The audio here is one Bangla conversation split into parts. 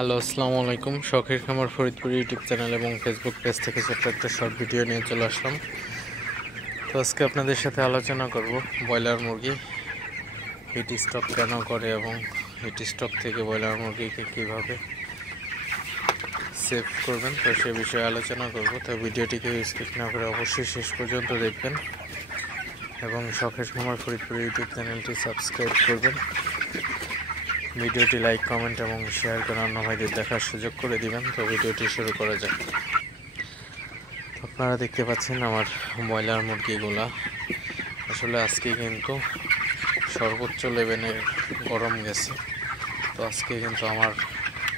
হ্যালো, আসসালামু আলাইকুম। শখের খামার ফরিদপুর ইউটিউব চ্যানেল এবং ফেসবুক পেজ থেকে ছোট্ট একটা শর্ট ভিডিও নিয়ে চলে আসলাম। তো আজকে আপনাদের সাথে আলোচনা করব ব্রয়লার মুরগি হিট স্ট্রোক কেন করে এবং হিট স্ট্রোক থেকে ব্রয়লার মুরগিকে কীভাবে সেভ করবেন, তো সে বিষয়ে আলোচনা করব। তো ভিডিওটিকে স্কিপ না করে অবশ্যই শেষ পর্যন্ত দেখবেন এবং শখের খামার ফরিদপুর ইউটিউব চ্যানেলটি সাবস্ক্রাইব করবেন। ভিডিওটি লাইক, কমেন্ট এবং শেয়ার করে অন্য ভাইদের দেখার সুযোগ করে দিবেন। তো ভিডিওটি শুরু করা যাক। আপনারা দেখতে পাচ্ছেন আমার ব্রয়লার মুরগিগুলা আসলে আজকে কিন্তু সর্বোচ্চ লেভেলের গরম গেছে। তো আজকে কিন্তু আমার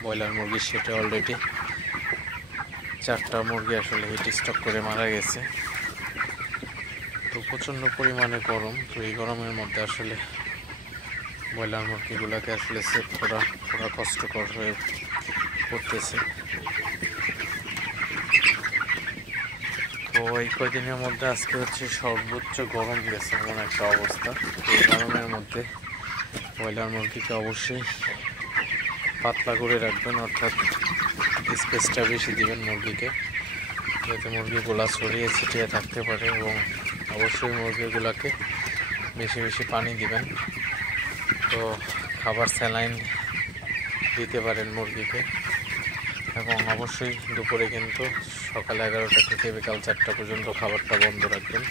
ব্রয়লার মুরগির সেটা অলরেডি 4টা মুরগি আসলে হিট স্ট্রোক করে মারা গেছে। তো প্রচণ্ড পরিমাণে গরম। তো এই গরমের মধ্যে আসলে ব্রয়লার মুরগিগুলোকে আসলে সেভ করা পুরো কষ্টকর হয়ে পড়তেছে। তো এই কয়দিনের মধ্যে আজকে হচ্ছে সর্বোচ্চ গরম গেছে এমন একটা অবস্থা। এই গরমের মধ্যে ব্রয়লার মুরগিকে অবশ্যই পাতলা করে রাখবেন, অর্থাৎ স্পেসটা বেশি দিবেন মুরগিকে, যাতে মুরগিগুলা ছড়িয়ে ছিটিয়ে থাকতে পারে। এবং অবশ্যই মুরগিগুলোকে বেশি বেশি পানি দিবেন। তো খাবার স্যালাইন দিতে পারেন মুরগিকে, এবং অবশ্যই দুপুরে কিন্তু সকাল 11টা থেকে বিকাল 4টা পর্যন্ত খাবারটা বন্ধ রাখবেন।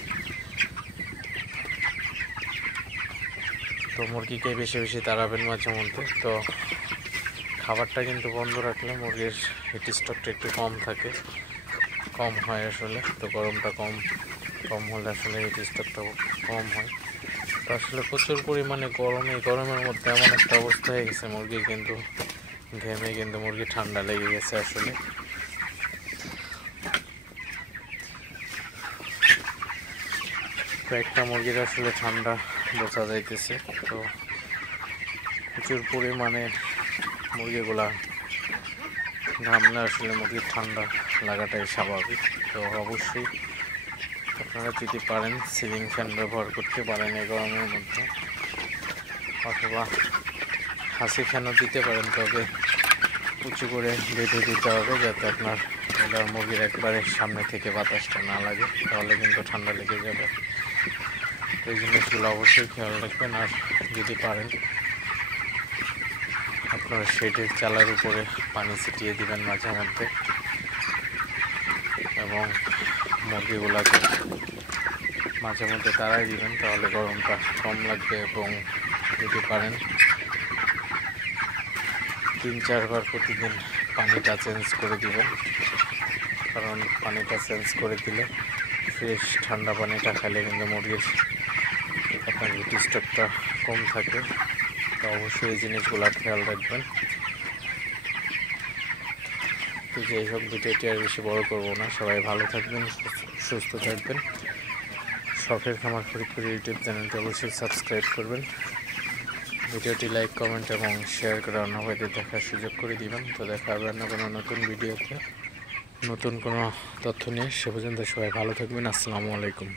তো মুরগিকে বেশি বেশি তাড়াবেন মাঝে মধ্যে। তো খাবারটা কিন্তু বন্ধ রাখলে মুরগির হিট স্ট্রোকটা একটু কম হয় আসলে। তো গরমটা কম হলে আসলে হিট স্ট্রোকটা কম হয়। তো আসলে প্রচুর পরিমাণে গরম, এই গরমের মধ্যে এমন একটা অবস্থা হয়ে গেছে মুরগির কিন্তু ঘেমে কিন্তু মুরগি ঠান্ডা লেগে গেছে আসলে। কয়েকটা মুরগির আসলে ঠান্ডা বোঝা যাইতেছে। তো প্রচুর পরিমাণে মুরগিগুলা ঘামলে আসলে মুরগির ঠান্ডা লাগাটাই স্বাভাবিক। তো অবশ্যই আপনারা যদি পারেন সিলিং ফ্যান ব্যবহার করতে পারেন এই গরমের মধ্যে, অথবা হাসি ফ্যানও দিতে পারেন, তবে উঁচু করে বেঁধে দিতে হবে যাতে আপনার ব্রয়লার মুরগির একবারে সামনে থেকে বাতাসটা না লাগে, তাহলে কিন্তু ঠান্ডা লেগে যাবে। এই জিনিসগুলো অবশ্যই খেয়াল রাখবেন। আর যদি পারেন আপনার শেডের চালার উপরে পানি ছিটিয়ে দিবেন মাঝে মধ্যে, এবং মুরগিগুলোকে মাঝে মধ্যে তাড়াই দিবেন, তাহলে গরমটা কম লাগবে। এবং যদি পারেন 3-4 বার প্রতিদিন পানিটা চেঞ্জ করে দিবেন, কারণ পানিটা চেঞ্জ করে দিলে ফ্রেশ ঠান্ডা পানিটা খেলে কিন্তু মুরগির আপনার হিট স্ট্রোকটা কম থাকে। তো অবশ্যই এই জিনিসগুলো খেয়াল রাখবেন। তো যাই হোক, ভিডিওটি আর বেশি বড় করবো না। সবাই ভালো থাকবেন, সুস্থ থাকবেন। শখের খামার ফরিদপুর ইউটিউব চ্যানেলটি অবশ্যই সাবস্ক্রাইব করবেন। ভিডিওটি লাইক, কমেন্ট এবং শেয়ার করে অন্য ভাইদের দেখার সুযোগ করে দিবেন। তো দেখা হবে অন্য কোনো নতুন ভিডিওতে নতুন কোনো তথ্য নিয়ে। সে পর্যন্ত সবাই ভালো থাকবেন। আসসালামু আলাইকুম।